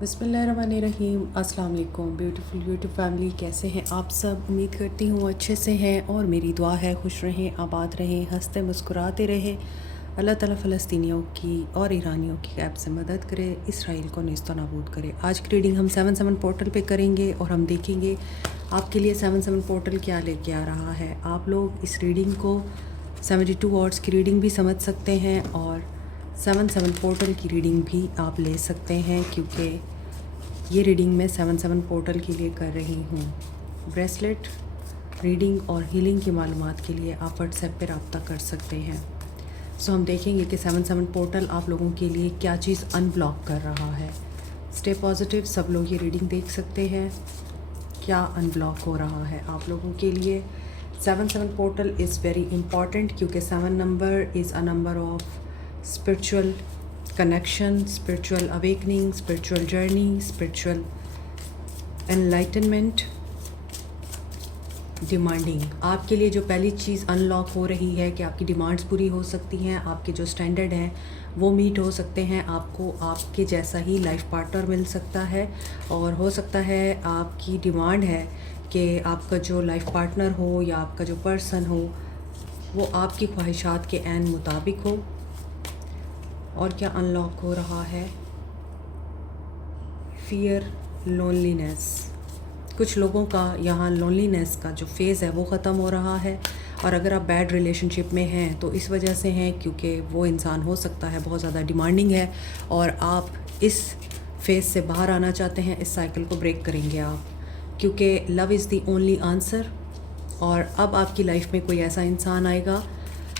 बिस्मिल्लाहिर्रहमानिर्रहीम। अस्सलाम वालेकुम ब्यूटीफुल यूट्यूब फैमिली, कैसे हैं आप सब? उम्मीद करती हूँ अच्छे से हैं और मेरी दुआ है खुश रहें, आबाद रहें, हंसते मुस्कुराते रहें। अल्लाह ताला फ़लस्तीनियों की और ईरानियों की गैब से मदद करे, इसराइल को नेस्तो नाबूद करे। आज की रीडिंग हम 7-7 पोर्टल पे करेंगे और हम देखेंगे आपके लिए 7-7 पोर्टल क्या लेके आ रहा है। आप लोग इस रीडिंग को 72 वर्ड्स की रीडिंग भी समझ सकते हैं और 7-7 पोर्टल की रीडिंग भी आप ले सकते हैं, क्योंकि ये रीडिंग मैं 7-7 पोर्टल के लिए कर रही हूँ। ब्रेसलेट रीडिंग और हीलिंग की मालूमात के लिए आप व्हाट्सएप पर रब्ता कर सकते हैं। सो हम देखेंगे कि 7-7 पोर्टल आप लोगों के लिए क्या चीज़ अनब्लॉक कर रहा है। स्टे पॉजिटिव, सब लोग ये रीडिंग देख सकते हैं क्या अनब्लॉक हो रहा है आप लोगों के लिए। 7-7 पोर्टल इज़ वेरी इंपॉर्टेंट, क्योंकि 7 number is a number of spiritual connection, spiritual awakening, spiritual journey, spiritual enlightenment, demanding. आपके लिए जो पहली चीज़ अनलॉक हो रही है कि आपकी डिमांड्स पूरी हो सकती हैं, आपके जो स्टैंडर्ड हैं वो मीट हो सकते हैं, आपको आपके जैसा ही लाइफ पार्टनर मिल सकता है। और हो सकता है आपकी डिमांड है कि आपका जो लाइफ पार्टनर हो या आपका जो पर्सन हो वो आपकी ख्वाहिशात के ऐन मुताबिक हो। और क्या अनलॉक हो रहा है? Fear, loneliness. कुछ लोगों का यहाँ लोनलीनेस का जो फेज़ है वो ख़त्म हो रहा है। और अगर आप बैड रिलेशनशिप में हैं तो इस वजह से हैं क्योंकि वो इंसान हो सकता है बहुत ज़्यादा डिमांडिंग है और आप इस फेज़ से बाहर आना चाहते हैं, इस साइकिल को ब्रेक करेंगे आप, क्योंकि love is the only answer. और अब आपकी लाइफ में कोई ऐसा इंसान आएगा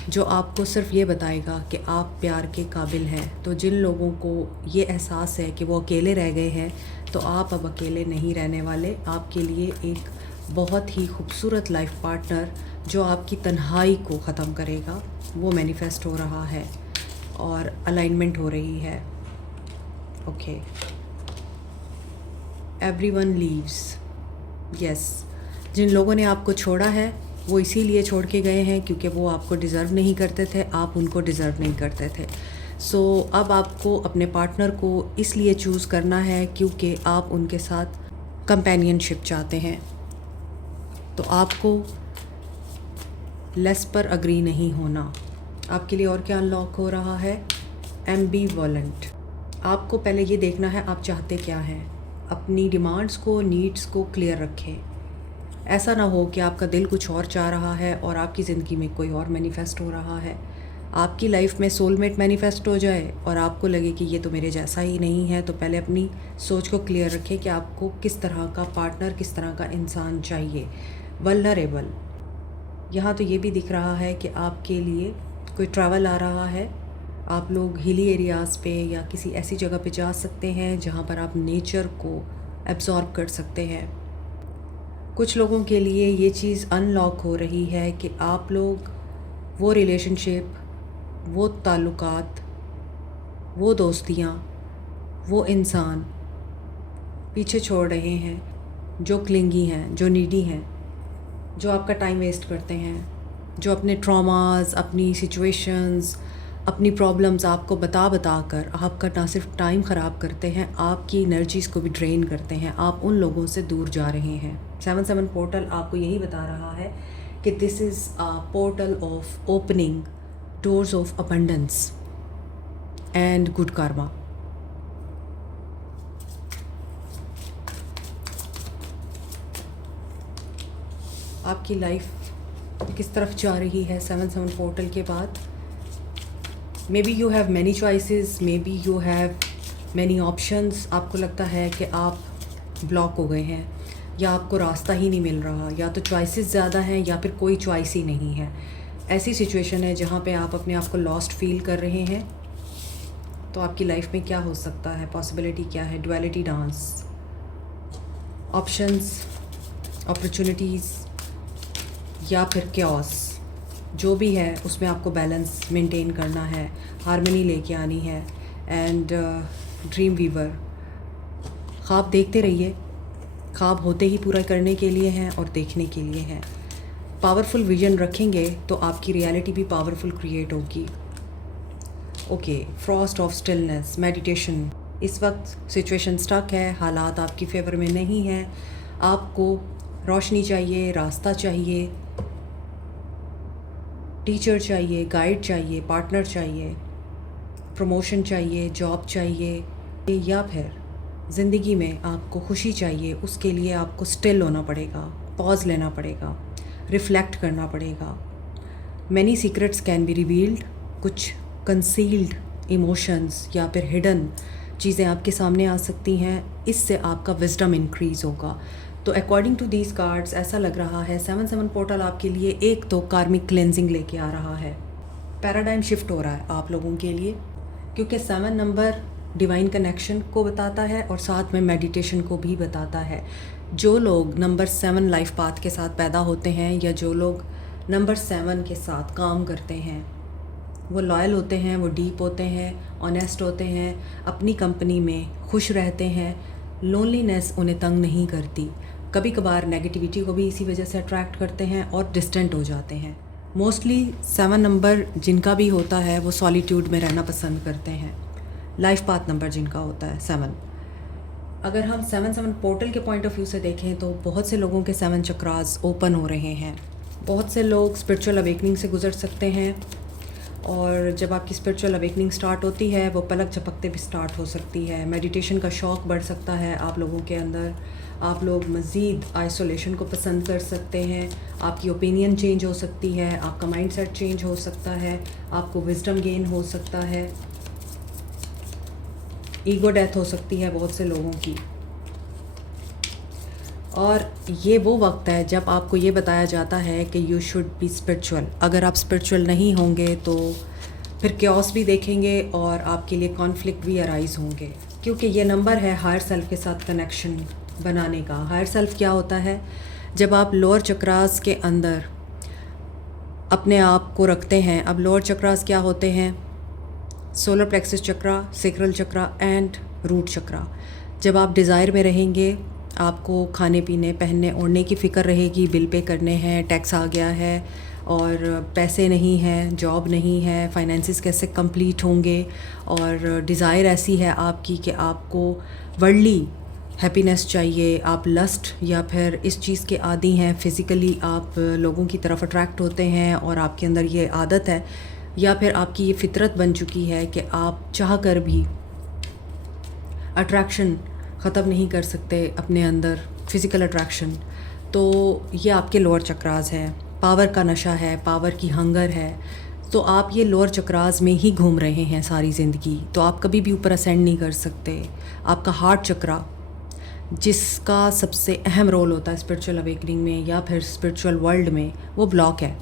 जो आपको सिर्फ ये बताएगा कि आप प्यार के काबिल हैं। तो जिन लोगों को ये एहसास है कि वो अकेले रह गए हैं, तो आप अब अकेले नहीं रहने वाले। आपके लिए एक बहुत ही खूबसूरत लाइफ पार्टनर जो आपकी तन्हाई को ख़त्म करेगा वो मैनिफेस्ट हो रहा है और अलाइनमेंट हो रही है। Okay, everyone leaves. यस, जिन लोगों ने आपको छोड़ा है वो इसीलिए छोड़ के गए हैं क्योंकि वो आपको डिज़र्व नहीं करते थे, आप उनको डिज़र्व नहीं करते थे। सो अब आपको अपने पार्टनर को इसलिए चूज़ करना है क्योंकि आप उनके साथ कंपेनियनशिप चाहते हैं। तो आपको लेस पर अग्री नहीं होना। आपके लिए और क्या अनलॉक हो रहा है? एम्बीवलेंट। आपको पहले ये देखना है आप चाहते क्या हैं। अपनी डिमांड्स को, नीड्स को क्लियर रखें। ऐसा ना हो कि आपका दिल कुछ और चाह रहा है और आपकी ज़िंदगी में कोई और मैनिफेस्ट हो रहा है। आपकी लाइफ में सोलमेट मैनिफेस्ट हो जाए और आपको लगे कि ये तो मेरे जैसा ही नहीं है। तो पहले अपनी सोच को क्लियर रखें कि आपको किस तरह का पार्टनर, किस तरह का इंसान चाहिए। वल्नरेबल। यहाँ तो ये भी दिख रहा है कि आपके लिए कोई ट्रैवल आ रहा है। आप लोग हिली एरियाज़ पे या किसी ऐसी जगह पे जा सकते हैं जहाँ पर आप नेचर को एब्जॉर्ब कर सकते हैं। कुछ लोगों के लिए ये चीज़ अनलॉक हो रही है कि आप लोग वो रिलेशनशिप, वो ताल्लुकात, वो दोस्तियाँ, वो इंसान पीछे छोड़ रहे हैं जो क्लिंगी हैं, जो नीडी हैं, जो आपका टाइम वेस्ट करते हैं, जो अपने ट्रॉमास, अपनी सिचुएशंस, अपनी प्रॉब्लम्स आपको बता कर आपका ना सिर्फ टाइम ख़राब करते हैं, आपकी एनर्जीज़ को भी ड्रेन करते हैं। आप उन लोगों से दूर जा रहे हैं। 7-7 पोर्टल आपको यही बता रहा है कि this is a portal of opening doors of abundance and good Karma. आपकी लाइफ किस तरफ जा रही है 7-7 पोर्टल के बाद? May be you have many choices, may be you have many options. आपको लगता है कि आप ब्लॉक हो गए हैं या आपको रास्ता ही नहीं मिल रहा, या तो चॉइसेस ज़्यादा हैं या फिर कोई चॉइस ही नहीं है। ऐसी सिचुएशन है जहाँ पे आप अपने आप को लॉस्ट फील कर रहे हैं। तो आपकी लाइफ में क्या हो सकता है? पॉसिबिलिटी क्या है? डुअलिटी डांस, ऑप्शंस, अपॉर्चुनिटीज़ या फिर क्योस, जो भी है उसमें आपको बैलेंस मेंटेन करना है, हार्मनी लेके आनी है। And dream weaver. ख्वाब देखते रहिए, ख्वाब होते ही पूरा करने के लिए हैं और देखने के लिए हैं। पावरफुल विजन रखेंगे तो आपकी रियलिटी भी पावरफुल क्रिएट होगी। Okay, Frost of stillness, meditation. इस वक्त सिचुएशन स्टक है, हालात आपकी फेवर में नहीं हैं, आपको रोशनी चाहिए, रास्ता चाहिए, टीचर चाहिए, गाइड चाहिए, पार्टनर चाहिए, प्रमोशन चाहिए, जॉब चाहिए, या फिर ज़िंदगी में आपको खुशी चाहिए, उसके लिए आपको स्टिल होना पड़ेगा, पॉज लेना पड़ेगा, रिफ़्लेक्ट करना पड़ेगा। Many secrets can be revealed, कुछ कंसील्ड इमोशंस या फिर हिडन चीज़ें आपके सामने आ सकती हैं, इससे आपका विजडम इंक्रीज़ होगा। तो अकॉर्डिंग टू दीज कार्ड्स ऐसा लग रहा है 7/7 पोर्टल आपके लिए एक तो कार्मिक क्लेंजिंग लेके आ रहा है, पैराडाइम शिफ्ट हो रहा है आप लोगों के लिए, क्योंकि 7 नंबर डिवाइन कनेक्शन को बताता है और साथ में मेडिटेशन को भी बताता है। जो लोग नंबर 7 लाइफ पाथ के साथ पैदा होते हैं या जो लोग नंबर 7 के साथ काम करते हैं, वो लॉयल होते हैं, वो डीप होते हैं, ऑनेस्ट होते हैं, अपनी कंपनी में खुश रहते हैं, लोनलीनेस उन्हें तंग नहीं करती। कभी कभार नेगेटिविटी को भी इसी वजह से अट्रैक्ट करते हैं और डिस्टेंट हो जाते हैं। मोस्टली 7 नंबर जिनका भी होता है वो सॉलिट्यूड में रहना पसंद करते हैं, लाइफ पाथ नंबर जिनका होता है 7। अगर हम 7/7 पोर्टल के पॉइंट ऑफ व्यू से देखें तो बहुत से लोगों के 7 चक्रास ओपन हो रहे हैं, बहुत से लोग स्पिरिचुअल अवेकनिंग से गुजर सकते हैं, और जब आपकी स्पिरिचुअल अवेकनिंग स्टार्ट होती है वो पलक झपकते भी स्टार्ट हो सकती है। मेडिटेशन का शौक़ बढ़ सकता है आप लोगों के अंदर, आप लोग मज़ीद आइसोलेशन को पसंद कर सकते हैं, आपकी ओपिनियन चेंज हो सकती है, आपका माइंडसेट चेंज हो सकता है, आपको विजडम गेन हो सकता है, ईगो डेथ हो सकती है बहुत से लोगों की। और ये वो वक्त है जब आपको ये बताया जाता है कि यू शुड बी स्पिरिचुअल। अगर आप स्पिरिचुअल नहीं होंगे तो फिर क्योस भी देखेंगे और आपके लिए कॉन्फ्लिक्ट भी अराइज होंगे, क्योंकि ये नंबर है हायर सेल्फ के साथ कनेक्शन बनाने का। हायर सेल्फ क्या होता है? जब आप लोअर चक्रास के अंदर अपने आप को रखते हैं। अब लोअर चक्रास क्या होते हैं? Solar plexus chakra, sacral chakra and root chakra. जब आप डिज़ायर में रहेंगे, आपको खाने पीने, पहनने ओढ़ने की फ़िक्र रहेगी, बिल पे करने हैं, टैक्स आ गया है और पैसे नहीं हैं, जॉब नहीं है, फाइनेंसिस कैसे कंप्लीट होंगे, और डिज़ायर ऐसी है आपकी कि आपको वर्ल्डली हैप्पीनेस चाहिए, आप लस्ट या फिर इस चीज़ के आदी हैं, फ़िज़िकली आप लोगों की तरफ अट्रैक्ट होते हैं और आपके अंदर ये आदत है, या फिर आपकी ये फितरत बन चुकी है कि आप चाह कर भी अट्रैक्शन ख़त्म नहीं कर सकते अपने अंदर, फ़िज़िकल अट्रैक्शन। तो ये आपके लोअर चक्रास है, पावर का नशा है, पावर की हंगर है। तो आप ये लोअर चक्रास में ही घूम रहे हैं सारी ज़िंदगी, तो आप कभी भी ऊपर असेंड नहीं कर सकते। आपका हार्ट चक्रा, जिसका सबसे अहम रोल होता है स्पिरिचुअल अवेकनिंग में या फिर स्पिरिचुअल वर्ल्ड में, वो ब्लॉक है।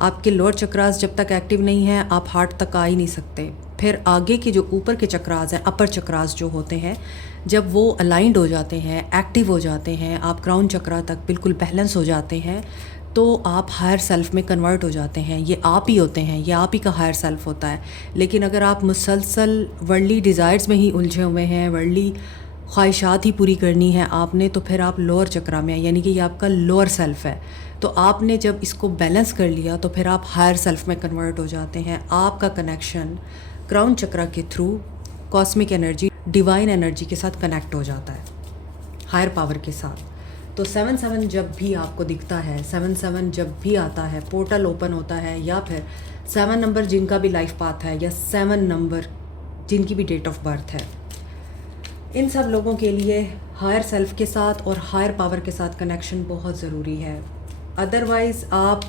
आपके लोअर चक्रास जब तक एक्टिव नहीं है आप हार्ट तक आ ही नहीं सकते। फिर आगे के जो ऊपर के चक्रास हैं, अपर चक्रास जो होते हैं, जब वो अलाइंड हो जाते हैं, एक्टिव हो जाते हैं, आप क्राउन चक्रा तक बिल्कुल बैलेंस हो जाते हैं, तो आप हायर सेल्फ में कन्वर्ट हो जाते हैं। ये आप ही होते हैं, ये आप ही का हायर सेल्फ होता है। लेकिन अगर आप मुसलसल वर्ल्डली डिज़ायर्स में ही उलझे हुए हैं, वर्ल्डली ख्वाहिशात ही पूरी करनी है आपने, तो फिर आप लोअर चक्रा में हैं, यानी कि ये आपका लोअर सेल्फ है। तो आपने जब इसको बैलेंस कर लिया तो फिर आप हायर सेल्फ में कन्वर्ट हो जाते हैं। आपका कनेक्शन क्राउन चक्रा के through cosmic energy, divine energy के साथ कनेक्ट हो जाता है, हायर पावर के साथ। तो 7/7 जब भी आपको दिखता है, 7/7 जब भी आता है, पोर्टल ओपन होता है, या फिर 7 नंबर जिनका भी लाइफ पाथ है, या 7 नंबर जिनकी भी डेट ऑफ बर्थ है, इन सब लोगों के लिए हायर सेल्फ के साथ और हायर पावर के साथ कनेक्शन बहुत ज़रूरी है। अदरवाइज़ आप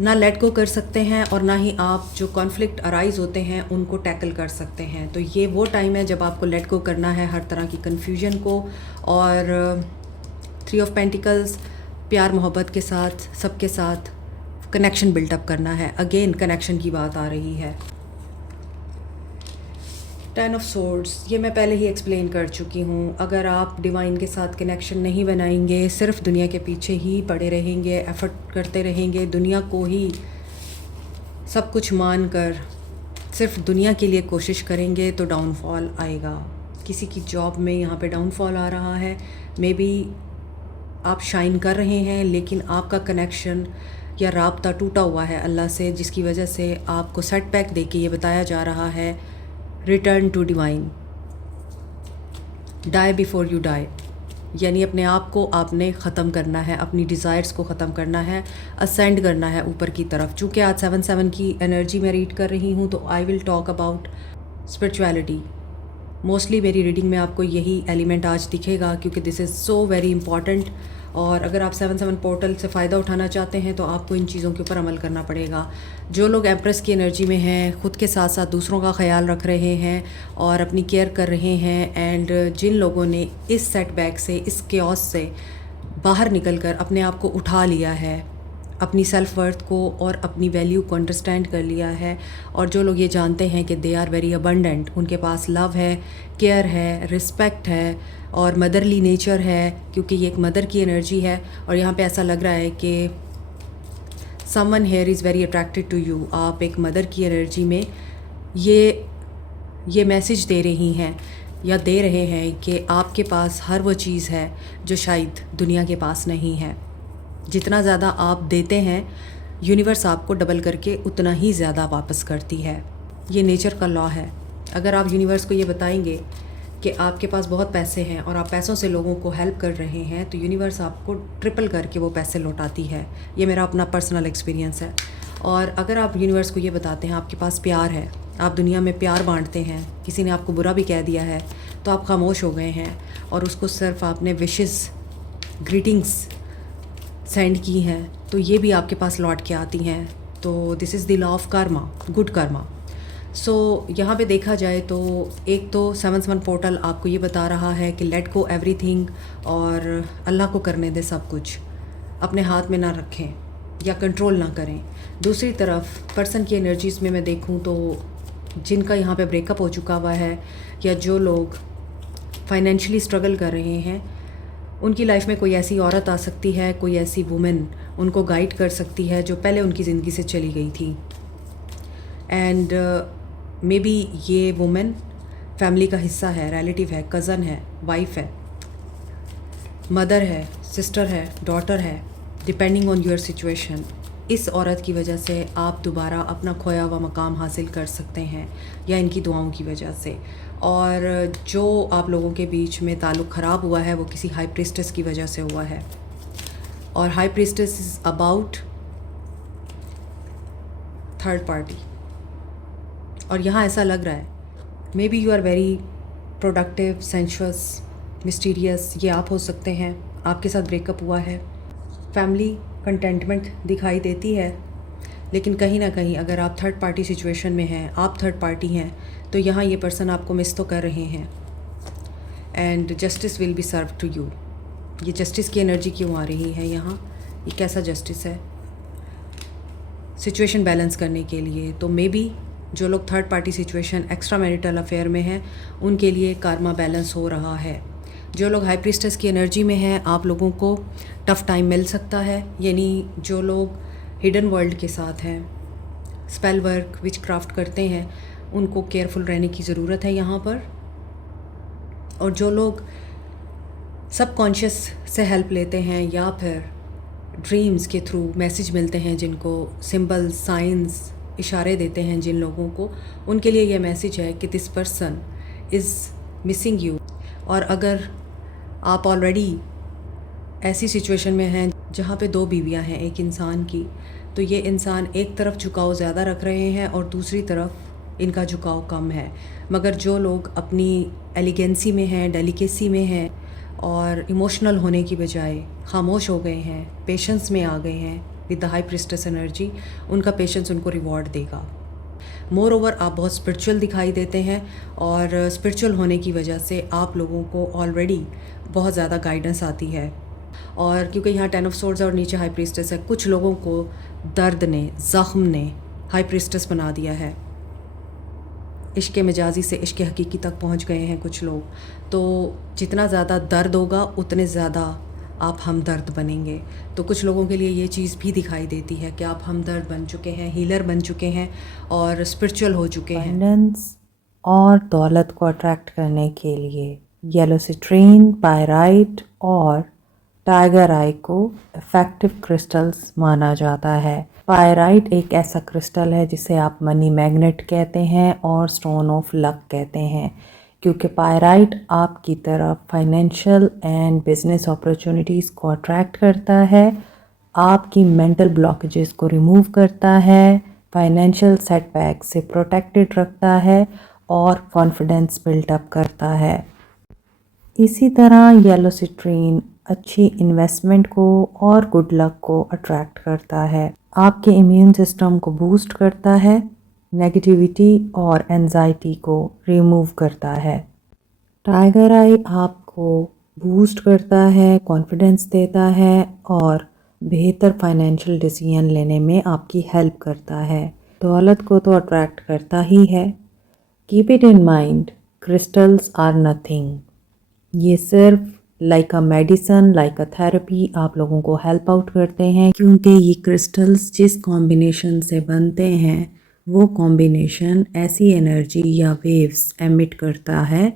ना लेट गो कर सकते हैं और ना ही आप जो कॉन्फ्लिक्ट अराइज होते हैं उनको टैकल कर सकते हैं। तो ये वो टाइम है जब आपको लेट गो करना है हर तरह की कन्फ्यूजन को, और 3 ऑफ पेंटिकल्स, प्यार मोहब्बत के साथ, सबके साथ कनेक्शन बिल्टअप करना है। अगेन कनेक्शन की बात आ रही है। 10 ऑफ सोर्ड्स, ये मैं पहले ही एक्सप्लेन कर चुकी हूँ। अगर आप डिवाइन के साथ कनेक्शन नहीं बनाएंगे, सिर्फ दुनिया के पीछे ही पड़े रहेंगे, एफर्ट करते रहेंगे, दुनिया को ही सब कुछ मान कर सिर्फ दुनिया के लिए कोशिश करेंगे, तो डाउनफॉल आएगा। किसी की जॉब में यहाँ पे डाउनफॉल आ रहा है, मे बी आप शाइन कर रहे हैं लेकिन आपका कनेक्शन या राब्ता टूटा हुआ है अल्लाह से, जिसकी वजह से आपको सेटबैक दे के ये बताया जा रहा है return to divine. Die before you die, यानी अपने आप को आपने ख़त्म करना है, अपनी डिज़ायर्स को ख़त्म करना है, असेंड करना है ऊपर की तरफ। चूँकि आज 7/7 की एनर्जी मैं रीड कर रही हूँ, तो I will talk about spirituality. Mostly मेरी रीडिंग में आपको यही एलिमेंट आज दिखेगा, क्योंकि this is so very important. और अगर आप 7/7 पोर्टल से फ़ायदा उठाना चाहते हैं तो आपको इन चीज़ों के ऊपर अमल करना पड़ेगा। जो लोग एम्प्रेस की एनर्जी में हैं, ख़ुद के साथ साथ दूसरों का ख्याल रख रहे हैं और अपनी केयर कर रहे हैं, एंड जिन लोगों ने इस सेटबैक से, इस केओस से बाहर निकल कर अपने आप को उठा लिया है, अपनी सेल्फ वर्थ को और अपनी वैल्यू को अंडरस्टैंड कर लिया है, और जो लोग ये जानते हैं कि दे आर वेरी अबंडेंट, उनके पास लव है, केयर है, रिस्पेक्ट है और मदरली नेचर है, क्योंकि ये एक मदर की एनर्जी है। और यहाँ पे ऐसा लग रहा है कि someone here is very attracted to you. आप एक मदर की एनर्जी में ये मैसेज दे रही हैं या दे रहे हैं कि आपके पास हर वो चीज़ है जो शायद दुनिया के पास नहीं है। जितना ज़्यादा आप देते हैं, यूनिवर्स आपको डबल करके उतना ही ज़्यादा वापस करती है। ये नेचर का लॉ है। अगर आप यूनिवर्स को ये बताएंगे कि आपके पास बहुत पैसे हैं और आप पैसों से लोगों को हेल्प कर रहे हैं, तो यूनिवर्स आपको ट्रिपल करके वो पैसे लौटाती है। ये मेरा अपना पर्सनल एक्सपीरियंस है। और अगर आप यूनिवर्स को ये बताते हैं आपके पास प्यार है, आप दुनिया में प्यार बांटते हैं, किसी ने आपको बुरा भी कह दिया है तो आप खामोश हो गए हैं और उसको सिर्फ आपने विशेस, ग्रीटिंग्स सेंड की हैं, तो ये भी आपके पास लौट के आती हैं। तो this is the law of karma, good karma. So यहाँ पे देखा जाए तो एक तो 7/7 पोर्टल आपको ये बता रहा है कि लेट गो एवरीथिंग और अल्लाह को करने दे सब कुछ, अपने हाथ में ना रखें या कंट्रोल ना करें। दूसरी तरफ पर्सन की एनर्जीज़ में मैं देखूँ तो जिनका यहाँ पे ब्रेकअप हो चुका हुआ है या जो लोग फाइनेंशियली स्ट्रगल कर रहे हैं, उनकी लाइफ में कोई ऐसी औरत आ सकती है, कोई ऐसी वुमेन उनको गाइड कर सकती है जो पहले उनकी ज़िंदगी से चली गई थी। एंड मे बी ये वुमेन फैमिली का हिस्सा है, रिलेटिव है, कज़न है, वाइफ है, मदर है, सिस्टर है, डॉटर है, डिपेंडिंग ऑन योर सिचुएशन। इस औरत की वजह से आप दोबारा अपना खोया हुआ मकाम हासिल कर सकते हैं या इनकी दुआओं की वजह से। और जो आप लोगों के बीच में ताल्लुक़ ख़राब हुआ है वो किसी हाई प्रीस्टेस की वजह से हुआ है, और high priestess is about third party. और यहाँ ऐसा लग रहा है maybe you are very productive, sensuous, mysterious, ये आप हो सकते हैं। आपके साथ ब्रेकअप हुआ है, फैमिली कंटेंटमेंट दिखाई देती है, लेकिन कहीं ना कहीं अगर आप थर्ड पार्टी सिचुएशन में हैं, आप थर्ड पार्टी हैं, तो यहाँ ये पर्सन आपको मिस तो कर रहे हैं। And justice will be serve to you. ये जस्टिस की एनर्जी क्यों आ रही है यहाँ? ये कैसा जस्टिस है? सिचुएशन बैलेंस करने के लिए। तो मे बी जो लोग third party situation, extra marital affair में हैं, उनके लिए कार्मा बैलेंस हो रहा है। जो लोग हाई प्रीस्टेस की एनर्जी में हैं, आप लोगों को टफ़ टाइम मिल सकता है। यानी जो लोग हिडन वर्ल्ड के साथ हैं, स्पेल वर्क, विच क्राफ्ट करते हैं, उनको केयरफुल रहने की ज़रूरत है यहाँ पर। और जो लोग सबकॉन्शियस से हेल्प लेते हैं या फिर ड्रीम्स के थ्रू मैसेज मिलते हैं, जिनको सिंबल्स, साइंस, इशारे देते हैं जिन लोगों को, उनके लिए यह मैसेज है कि this person is missing you. और अगर आप ऑलरेडी ऐसी सिचुएशन में हैं जहाँ पे दो बीवियाँ हैं एक इंसान की, तो ये इंसान एक तरफ झुकाव ज़्यादा रख रहे हैं और दूसरी तरफ इनका झुकाव कम है। मगर जो लोग अपनी एलिगेंसी में हैं, डेलिकेसी में हैं और इमोशनल होने की बजाय खामोश हो गए हैं, पेशेंस में आ गए हैं with the high priestess energy, उनका पेशेंस उनको रिवॉर्ड देगा। मोर ओवर आप बहुत स्पिरिचुअल दिखाई देते हैं और स्पिरिचुअल होने की वजह से आप लोगों को ऑलरेडी बहुत ज़्यादा गाइडेंस आती है। और क्योंकि यहाँ 10 ऑफ सोर्ड्स और नीचे हाई प्रीस्टेस है, कुछ लोगों को दर्द ने, ज़ख्म ने हाई प्रीस्टेस बना दिया है। इश्क मजाजी से इश्क हकीकी तक पहुँच गए हैं कुछ लोग। तो जितना ज़्यादा दर्द होगा उतने ज़्यादा आप हमदर्द बनेंगे। तो कुछ लोगों के लिए ये चीज़ भी दिखाई देती है कि आप हमदर्द बन चुके हैं, हीलर बन चुके हैं और स्पिरिचुअल हो चुके हैं। अबंडेंस और दौलत को अट्रैक्ट करने के लिए येलो सिट्रीन, पायराइट और टाइगर आई को इफ़ेक्टिव क्रिस्टल्स माना जाता है। पायराइट एक ऐसा क्रिस्टल है जिसे आप मनी मैग्नेट कहते हैं और स्टोन ऑफ लक कहते हैं। क्योंकि पायराइट आपकी तरफ फाइनेंशियल एंड बिजनेस अपॉर्चुनिटीज़ को अट्रैक्ट करता है, आपकी मेंटल ब्लॉकेजेस को रिमूव करता है, फाइनेंशियल सेटबैक से प्रोटेक्टेड रखता है और कॉन्फिडेंस बिल्डअप करता है। इसी तरह येलो सिट्रीन अच्छी इन्वेस्टमेंट को और गुड लक को अट्रैक्ट करता है, आपके इम्यून सिस्टम को बूस्ट करता है, नेगेटिविटी और एंजाइटी को रिमूव करता है। टाइगर आई आपको बूस्ट करता है, कॉन्फिडेंस देता है और बेहतर फाइनेंशियल डिसीजन लेने में आपकी हेल्प करता है। दौलत को तो अट्रैक्ट करता ही है। Keep it in mind, crystals are nothing. ये सिर्फ like a medicine, like a therapy आप लोगों को हेल्प आउट करते हैं, क्योंकि ये क्रिस्टल्स जिस कॉम्बिनेशन से बनते हैं वो कॉम्बिनेशन ऐसी एनर्जी या वेव्स एमिट करता है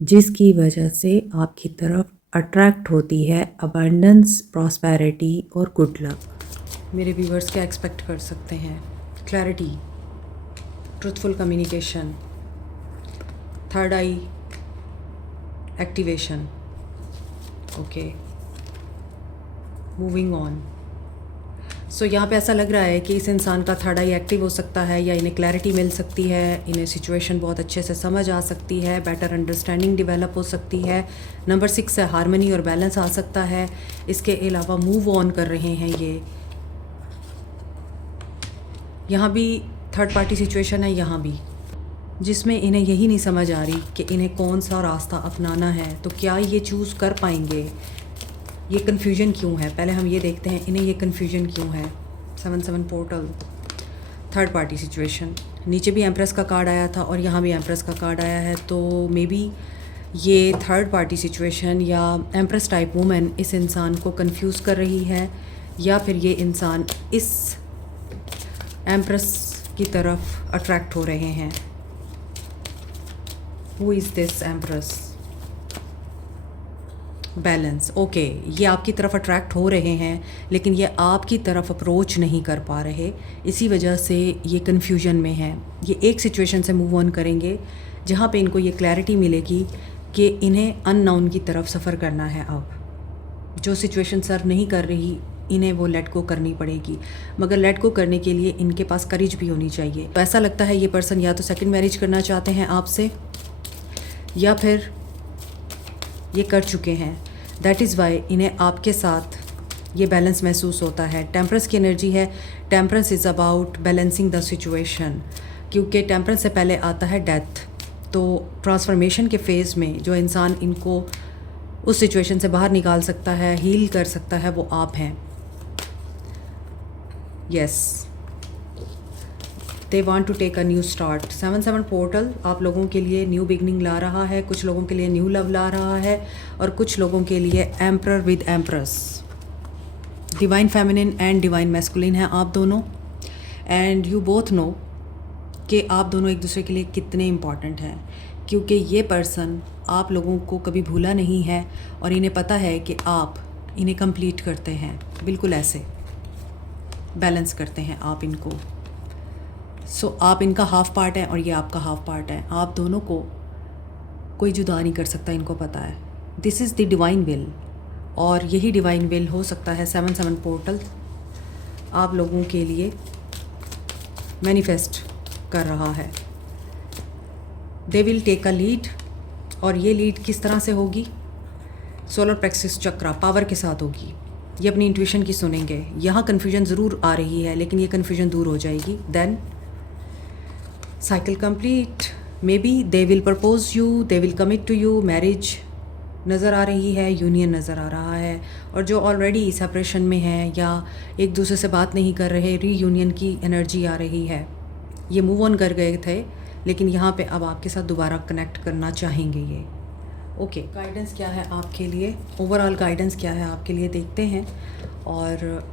जिसकी वजह से आपकी तरफ अट्रैक्ट होती है अबंडेंस, प्रॉस्पेरिटी और गुड लक। मेरे व्यूवर्स क्या एक्सपेक्ट कर सकते हैं? Clarity, truthful communication, third eye activation. Okay, moving on. So यहाँ पे ऐसा लग रहा है कि इस इंसान का थर्ड आई एक्टिव हो सकता है, या इन्हें क्लैरिटी मिल सकती है, इन्हें सिचुएशन बहुत अच्छे से समझ आ सकती है, बेटर अंडरस्टैंडिंग डेवलप हो सकती है। नंबर 6 है हारमनी और बैलेंस आ सकता है। इसके अलावा मूव ऑन कर रहे हैं ये। यहाँ भी थर्ड पार्टी सिचुएशन है, यहाँ भी, जिसमें इन्हें यही नहीं समझ आ रही कि इन्हें कौन सा रास्ता अपनाना है। तो क्या ये चूज़ कर पाएंगे? ये कन्फ्यूजन क्यों है? पहले हम ये देखते हैं इन्हें ये कन्फ्यूजन क्यों है। 7 पोर्टल, थर्ड पार्टी सिचुएशन। नीचे भी एम्प्रेस का कार्ड आया था और यहाँ भी एम्प्रेस का कार्ड आया है। तो मे बी ये थर्ड पार्टी सिचुएशन या एम्प्रेस टाइप वुमेन इस इंसान को कंफ्यूज कर रही है, या फिर ये इंसान इस एम्प्रेस की तरफ अट्रैक्ट हो रहे हैं। Who is this empress? Balance. Okay, ये आपकी तरफ अट्रैक्ट हो रहे हैं लेकिन ये आपकी तरफ अप्रोच नहीं कर पा रहे, इसी वजह से ये कन्फ्यूजन में है। ये एक सिचुएशन से मूव ऑन करेंगे जहाँ पे इनको ये क्लैरिटी मिलेगी कि इन्हें अननोन की तरफ सफ़र करना है। अब जो सिचुएशन सर्व नहीं कर रही इन्हें वो लेट गो करनी पड़ेगी, मगर लेट गो करने के लिए इनके पास करेज भी होनी चाहिए। तो ऐसा लगता है ये पर्सन या तो सेकंड मैरिज करना चाहते हैं आपसे, या फिर ये कर चुके हैं। दैट इज़ वाई इन्हें आपके साथ ये बैलेंस महसूस होता है। टेम्परेंस की एनर्जी है। Temperance is about balancing the situation, क्योंकि टेम्परेंस से पहले आता है डेथ। तो ट्रांसफॉर्मेशन के फेज़ में जो इंसान इनको उस सिचुएशन से बाहर निकाल सकता है, हील कर सकता है, वो आप हैं। Yes, they want to take a new start. 7 portal आप लोगों के लिए न्यू बिगनिंग ला रहा है, कुछ लोगों के लिए न्यू लव ला रहा है, और कुछ लोगों के लिए emperor with empress. Divine feminine and divine masculine है आप दोनों, एंड यू बोथ नो कि आप दोनों एक दूसरे के लिए कितने इम्पॉर्टेंट हैं, क्योंकि ये पर्सन आप लोगों को कभी भूला नहीं है और इन्हें पता है कि आप इन्हें कंप्लीट करते हैं। बिल्कुल ऐसे बैलेंस करते हैं आप इनको। सो आप इनका हाफ पार्ट है और ये आपका हाफ पार्ट है। आप दोनों को कोई जुदा नहीं कर सकता, इनको पता है। This is the divine will, और यही डिवाइन विल हो सकता है 7 पोर्टल आप लोगों के लिए मैनिफेस्ट कर रहा है। They will take a lead, और ये लीड किस तरह से होगी? सोलर प्लेक्सस चक्रा पावर के साथ होगी। ये अपनी इंट्यूशन की सुनेंगे। यहाँ कन्फ्यूजन ज़रूर आ रही है लेकिन ये कन्फ्यूजन दूर हो जाएगी। Then cycle complete. Maybe they will propose you, they will commit to you. Marriage नज़र आ रही है, यूनियन नज़र आ रहा है, और जो ऑलरेडी सेपरेशन में है या एक दूसरे से बात नहीं कर रहे, रीयूनियन की एनर्जी आ रही है। ये मूव ऑन कर गए थे लेकिन यहाँ पे अब आपके साथ दोबारा कनेक्ट करना चाहेंगे ये। ओके, गाइडेंस क्या है आपके लिए? ओवरऑल गाइडेंस क्या है आपके लिए देखते हैं। और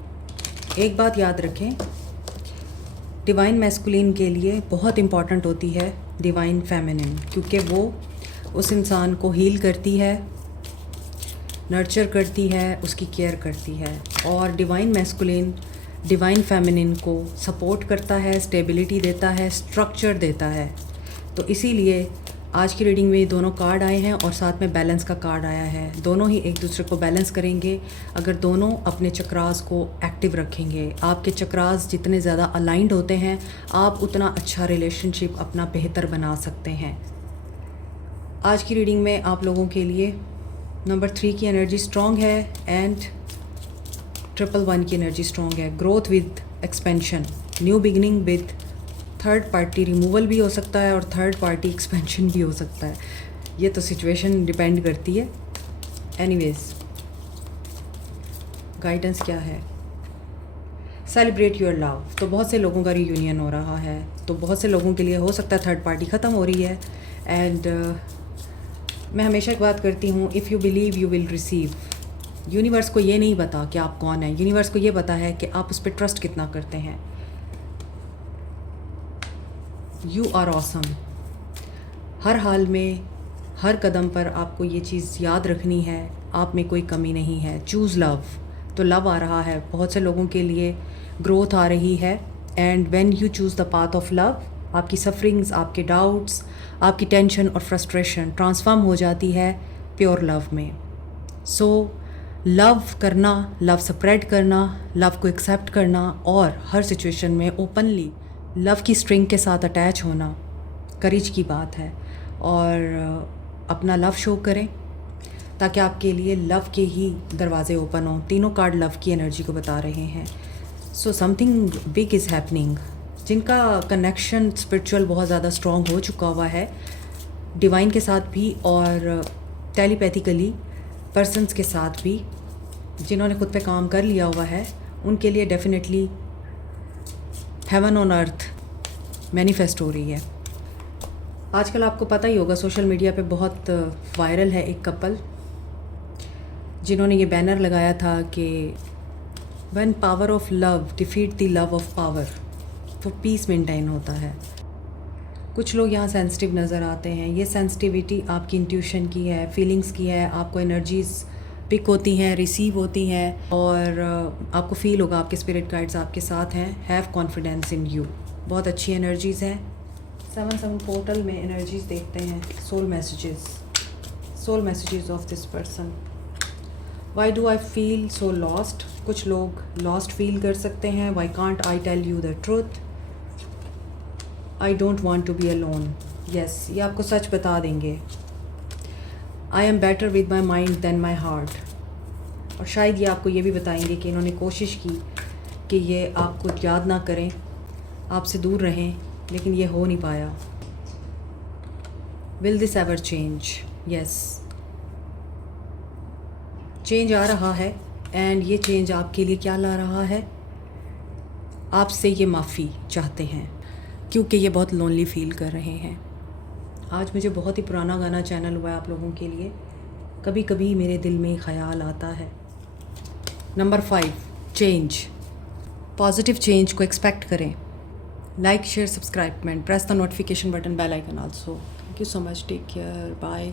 एक बात याद रखें, डिवाइन मैस्कुलिन के लिए बहुत इम्पॉर्टेंट होती है डिवाइन फेमिनिन, क्योंकि वो उस इंसान को हील करती है, नर्चर करती है, उसकी केयर करती है। और डिवाइन मैस्कुलिन डिवाइन फेमिनिन को सपोर्ट करता है, स्टेबिलिटी देता है, स्ट्रक्चर देता है। तो इसीलिए आज की रीडिंग में दोनों कार्ड आए हैं और साथ में बैलेंस का कार्ड आया है। दोनों ही एक दूसरे को बैलेंस करेंगे अगर दोनों अपने चक्रास को एक्टिव रखेंगे। आपके चक्रास जितने ज़्यादा अलाइंड होते हैं आप उतना अच्छा रिलेशनशिप अपना बेहतर बना सकते हैं। आज की रीडिंग में आप लोगों के लिए नंबर 3 की एनर्जी स्ट्रॉन्ग है एंड 111 की एनर्जी स्ट्रॉन्ग है। Growth with expansion, new beginning with third party removal भी हो सकता है और थर्ड पार्टी एक्सपेंशन भी हो सकता है। ये तो सिचुएशन डिपेंड करती है। एनीवेज, गाइडेंस क्या है? Celebrate your love. तो बहुत से लोगों का रियूनियन हो रहा है, तो बहुत से लोगों के लिए हो सकता है थर्ड पार्टी ख़त्म हो रही है। एंड मैं हमेशा एक बात करती हूँ, if you believe you will receive. Universe को ये नहीं पता कि आप कौन हैं, यूनिवर्स को ये पता है कि आप उस पर ट्रस्ट कितना करते हैं। You are awesome. हर हाल में, हर कदम पर आपको ये चीज़ याद रखनी है, आप में कोई कमी नहीं है। Choose love. तो लव आ रहा है, बहुत से लोगों के लिए ग्रोथ आ रही है। And when you choose the path of love, आपकी सफरिंग्स, आपके डाउट्स, आपकी टेंशन और फ्रस्ट्रेशन ट्रांसफॉर्म हो जाती है प्योर लव में। सो लव करना, लव स्प्रेड करना, लव को एक्सेप्ट करना और हर सिचुएशन में ओपनली लव की स्ट्रिंग के साथ अटैच होना करेज की बात है। और अपना लव शो करें ताकि आपके लिए लव के ही दरवाज़े ओपन हों। तीनों कार्ड लव की एनर्जी को बता रहे हैं। So something big is happening. जिनका कनेक्शन स्पिरिचुअल बहुत ज़्यादा स्ट्रॉन्ग हो चुका हुआ है डिवाइन के साथ भी और टेलीपैथिकली पर्सन्स के साथ भी, जिन्होंने खुद पे काम कर लिया हुआ है, उनके लिए definitely heaven on earth manifest हो रही है। आजकल आपको पता ही होगा सोशल मीडिया पे बहुत वायरल है एक कपल जिन्होंने ये बैनर लगाया था कि when power of love defeat the love of power, तो पीस मेंटेन होता है। कुछ लोग यहाँ सेंसिटिव नज़र आते हैं। ये सेंसिटिविटी आपकी इंट्यूशन की है, फीलिंग्स की है। आपको एनर्जीज़ पिक होती हैं, रिसीव होती हैं और आपको फील होगा आपके स्पिरिट गाइड्स आपके साथ हैं। Have confidence in you. बहुत अच्छी एनर्जीज़ हैं। 7 पोर्टल में एनर्जीज़ देखते हैं। Soul messages of this person. Why do I feel so lost? कुछ लोग लॉस्ट फील कर सकते हैं। Why can't I tell you the truth? I don't want to be alone. Yes, ये आपको सच बता देंगे। I am better with my mind than my heart. और शायद ये आपको ये भी बताएंगे कि इन्होंने कोशिश की कि ये आपको याद ना करें, आपसे दूर रहें, लेकिन ये हो नहीं पाया। Will this ever change? Yes, change आ रहा है। एंड ये चेंज आपके लिए क्या ला रहा है? आपसे ये माफ़ी चाहते हैं क्योंकि ये बहुत लोनली फील कर रहे हैं। आज मुझे बहुत ही पुराना गाना चैनल हुआ है आप लोगों के लिए। कभी कभी मेरे दिल में ख्याल आता है। Number 5, change. पॉजिटिव चेंज को एक्सपेक्ट करें। Like, share, subscribe, press the notification button, bell icon also. Thank you so much. Take care. Bye.